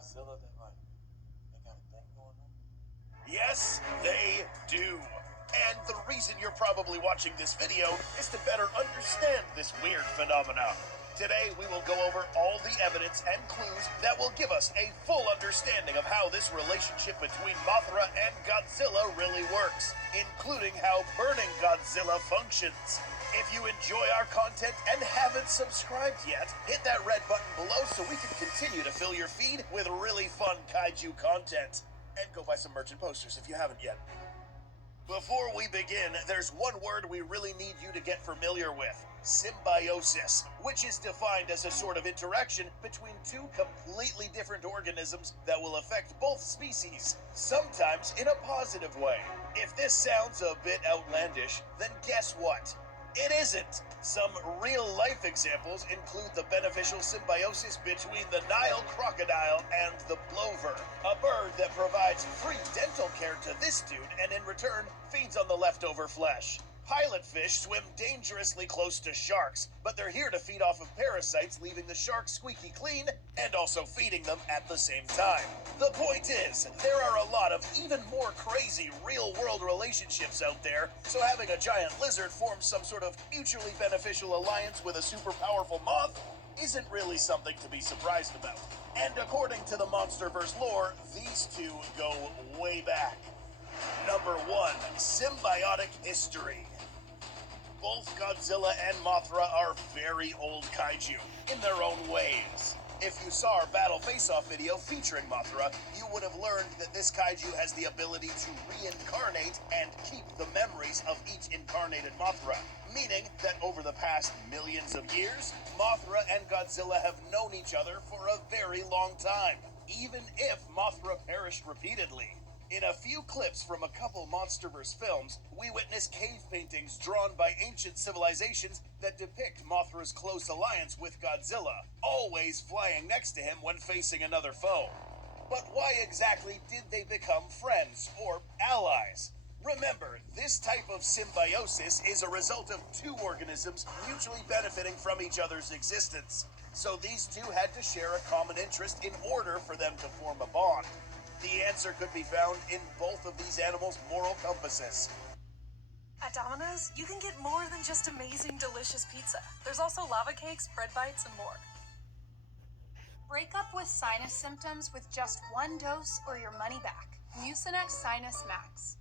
Godzilla that they got a thing going on? Yes, they do. And the reason you're probably watching this video is to better understand this weird phenomenon. Today, we will go over all the evidence and clues that will give us a full understanding of how this relationship between Mothra and Godzilla really works, including how burning Godzilla functions. If you enjoy our content and haven't subscribed yet, hit that red button below so we can continue to fill your feed with really fun kaiju content. And go buy some merch and posters if you haven't yet. Before we begin, there's one word we really need you to get familiar with: symbiosis, which is defined as a sort of interaction between two completely different organisms that will affect both species, sometimes in a positive way. If this sounds a bit outlandish, then guess what? It isn't. Some real-life examples include the beneficial symbiosis between the Nile crocodile and the plover, a bird that provides free dental care to this dude and in return feeds on the leftover flesh. Pilotfish swim dangerously close to sharks, but they're here to feed off of parasites, leaving the sharks squeaky clean and also feeding them at the same time. The point is, there are a lot of even more crazy real-world relationships out there, so having a giant lizard form some sort of mutually beneficial alliance with a super powerful moth isn't really something to be surprised about. And according to the MonsterVerse lore, these two go way back. Number 1. Symbiotic history. Both Godzilla and Mothra are very old kaiju, in their own ways. If you saw our Battle Face-Off video featuring Mothra, you would have learned that this kaiju has the ability to reincarnate and keep the memories of each incarnated Mothra, meaning that over the past millions of years, Mothra and Godzilla have known each other for a very long time, even if Mothra perished repeatedly. In a few clips from a couple MonsterVerse films, we witness cave paintings drawn by ancient civilizations that depict Mothra's close alliance with Godzilla, always flying next to him when facing another foe. But why exactly did they become friends, or allies? Remember, this type of symbiosis is a result of two organisms mutually benefiting from each other's existence. So these two had to share a common interest in order for them to form a bond. The answer could be found in both of these animals' moral compasses. At Domino's, you can get more than just amazing, delicious pizza. There's also lava cakes, bread bites, and more. Break up with sinus symptoms with just one dose or your money back. Mucinex Sinus Max.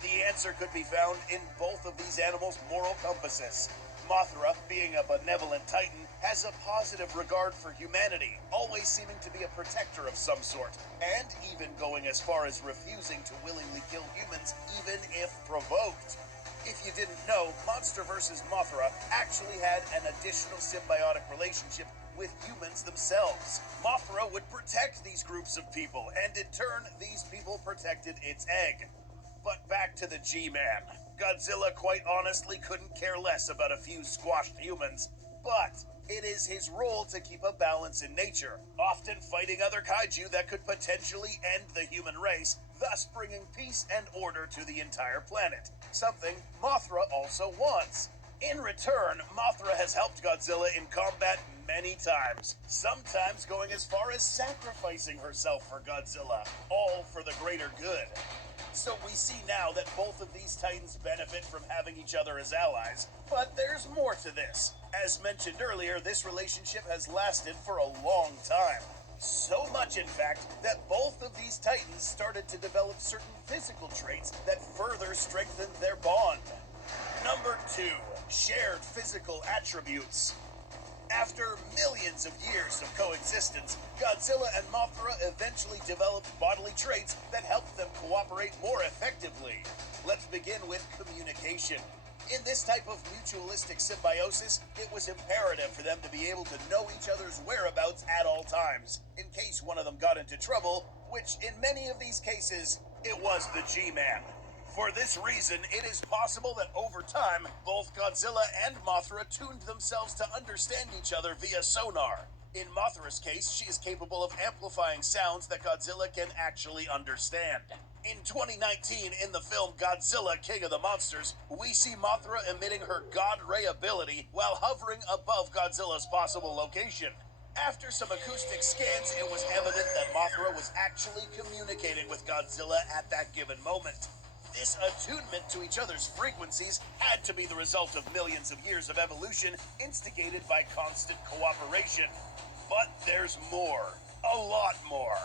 The answer could be found in both of these animals' moral compasses. Mothra, being a benevolent titan, has a positive regard for humanity, always seeming to be a protector of some sort, and even going as far as refusing to willingly kill humans, even if provoked. If you didn't know, MonsterVerse's Mothra actually had an additional symbiotic relationship with humans themselves. Mothra would protect these groups of people, and in turn, these people protected its egg. But back to the G-Man. Godzilla quite honestly couldn't care less about a few squashed humans, but it is his role to keep a balance in nature, often fighting other kaiju that could potentially end the human race, thus bringing peace and order to the entire planet, something Mothra also wants. In return, Mothra has helped Godzilla in combat many times, sometimes going as far as sacrificing herself for Godzilla, all for the greater good. So we see now that both of these titans benefit from having each other as allies, but there's more to this. As mentioned earlier, this relationship has lasted for a long time. So much, in fact, that both of these titans started to develop certain physical traits that further strengthened their bond. Number 2. Shared physical attributes. After millions of years of coexistence, Godzilla and Mothra eventually developed bodily traits that helped them cooperate more effectively. Let's begin with communication. In this type of mutualistic symbiosis, it was imperative for them to be able to know each other's whereabouts at all times, in case one of them got into trouble, which in many of these cases, it was the G-Man. For this reason, it is possible that over time, both Godzilla and Mothra tuned themselves to understand each other via sonar. In Mothra's case, she is capable of amplifying sounds that Godzilla can actually understand. In 2019, in the film Godzilla King of the Monsters, we see Mothra emitting her God Ray ability while hovering above Godzilla's possible location. After some acoustic scans, it was evident that Mothra was actually communicating with Godzilla at that given moment. This attunement to each other's frequencies had to be the result of millions of years of evolution instigated by constant cooperation. But there's more. A lot more.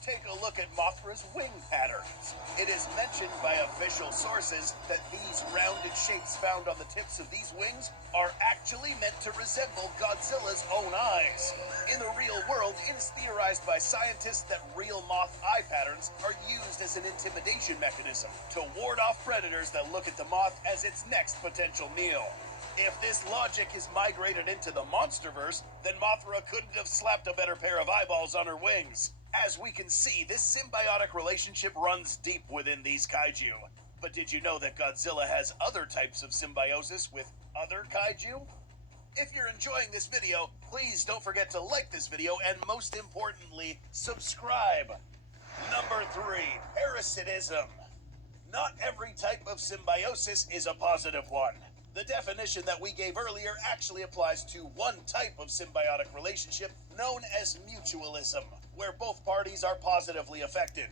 Take a look at Mothra's wing patterns. It is mentioned by official sources that these rounded shapes found on the tips of these wings are actually meant to resemble Godzilla's own eyes. In the real world, it is theorized by scientists that real moth eye patterns are used as an intimidation mechanism to ward off predators that look at the moth as its next potential meal. If this logic is migrated into the monsterverse, then Mothra couldn't have slapped a better pair of eyeballs on her wings. As we can see, this symbiotic relationship runs deep within these kaiju. But did you know that Godzilla has other types of symbiosis with other kaiju? If you're enjoying this video, please don't forget to like this video and most importantly, subscribe. Number 3, parasitism. Not every type of symbiosis is a positive one. The definition that we gave earlier actually applies to one type of symbiotic relationship known as mutualism, where both parties are positively affected.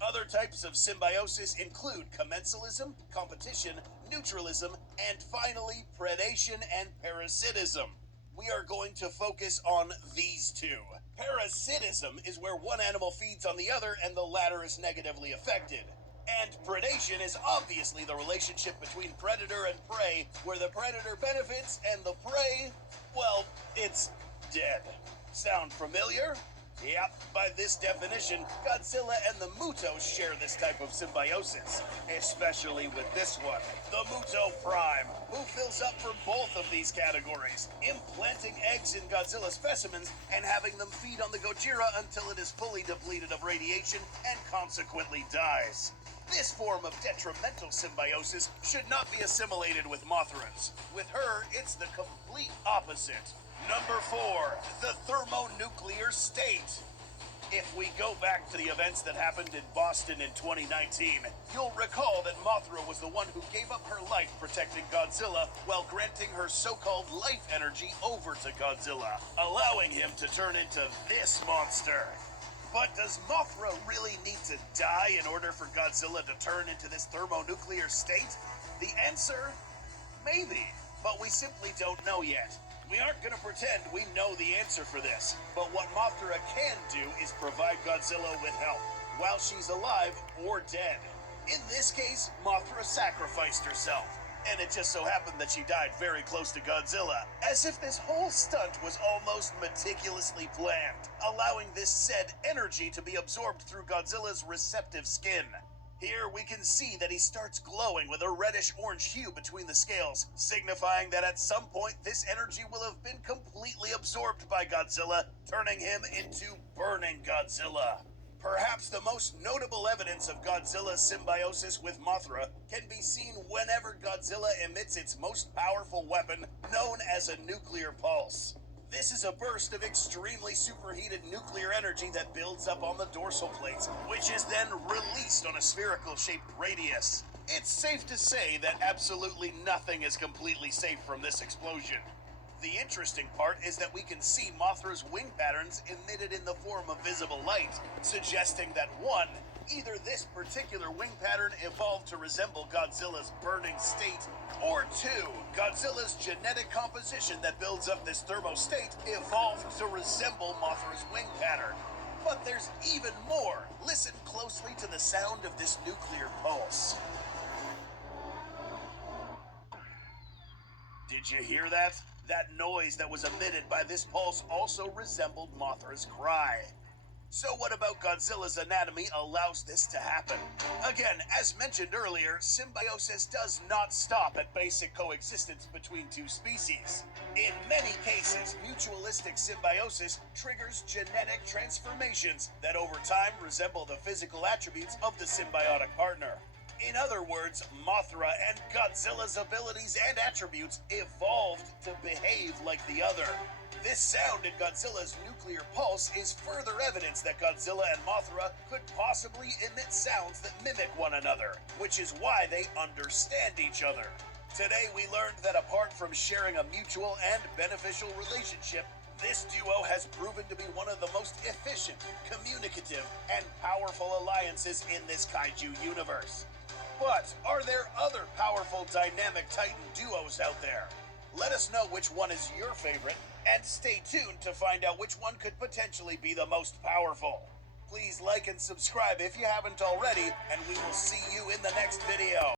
Other types of symbiosis include commensalism, competition, neutralism, and finally, predation and parasitism. We are going to focus on these two. Parasitism is where one animal feeds on the other and the latter is negatively affected. And predation is obviously the relationship between predator and prey, where the predator benefits and the prey, well, it's dead. Sound familiar? Yep, by this definition, Godzilla and the Mutos share this type of symbiosis, especially with this one, the Muto Prime, who fills up for both of these categories, implanting eggs in Godzilla specimens and having them feed on the Gojira until it is fully depleted of radiation and consequently dies. This form of detrimental symbiosis should not be assimilated with Mothra's. With her, it's the complete opposite. Number 4, the thermonuclear state. If we go back to the events that happened in Boston in 2019, you'll recall that Mothra was the one who gave up her life protecting Godzilla while granting her so-called life energy over to Godzilla, allowing him to turn into this monster. But does Mothra really need to die in order for Godzilla to turn into this thermonuclear state? The answer? Maybe, but we simply don't know yet. We aren't going to pretend we know the answer for this, but what Mothra can do is provide Godzilla with help, while she's alive or dead. In this case, Mothra sacrificed herself, and it just so happened that she died very close to Godzilla, as if this whole stunt was almost meticulously planned, allowing this said energy to be absorbed through Godzilla's receptive skin. Here we can see that he starts glowing with a reddish-orange hue between the scales, signifying that at some point this energy will have been completely absorbed by Godzilla, turning him into burning Godzilla. Perhaps the most notable evidence of Godzilla's symbiosis with Mothra can be seen whenever Godzilla emits its most powerful weapon, known as a nuclear pulse. This is a burst of extremely superheated nuclear energy that builds up on the dorsal plates, which is then released on a spherical-shaped radius. It's safe to say that absolutely nothing is completely safe from this explosion. The interesting part is that we can see Mothra's wing patterns emitted in the form of visible light, suggesting that 1, either this particular wing pattern evolved to resemble Godzilla's burning state, or 2, Godzilla's genetic composition that builds up this thermostate evolved to resemble Mothra's wing pattern. But there's even more. Listen closely to the sound of this nuclear pulse. Did you hear that? That noise that was emitted by this pulse also resembled Mothra's cry. So what about Godzilla's anatomy allows this to happen? Again, as mentioned earlier, symbiosis does not stop at basic coexistence between two species. In many cases, mutualistic symbiosis triggers genetic transformations that over time resemble the physical attributes of the symbiotic partner. In other words, Mothra and Godzilla's abilities and attributes evolved to behave like the other. This sound in Godzilla's nuclear pulse is further evidence that Godzilla and Mothra could possibly emit sounds that mimic one another, which is why they understand each other. Today we learned that apart from sharing a mutual and beneficial relationship, This duo has proven to be one of the most efficient, communicative, and powerful alliances in this kaiju universe. But are there other powerful dynamic Titan duos out there? Let us know which one is your favorite, and stay tuned to find out which one could potentially be the most powerful. Please like and subscribe if you haven't already, and we will see you in the next video.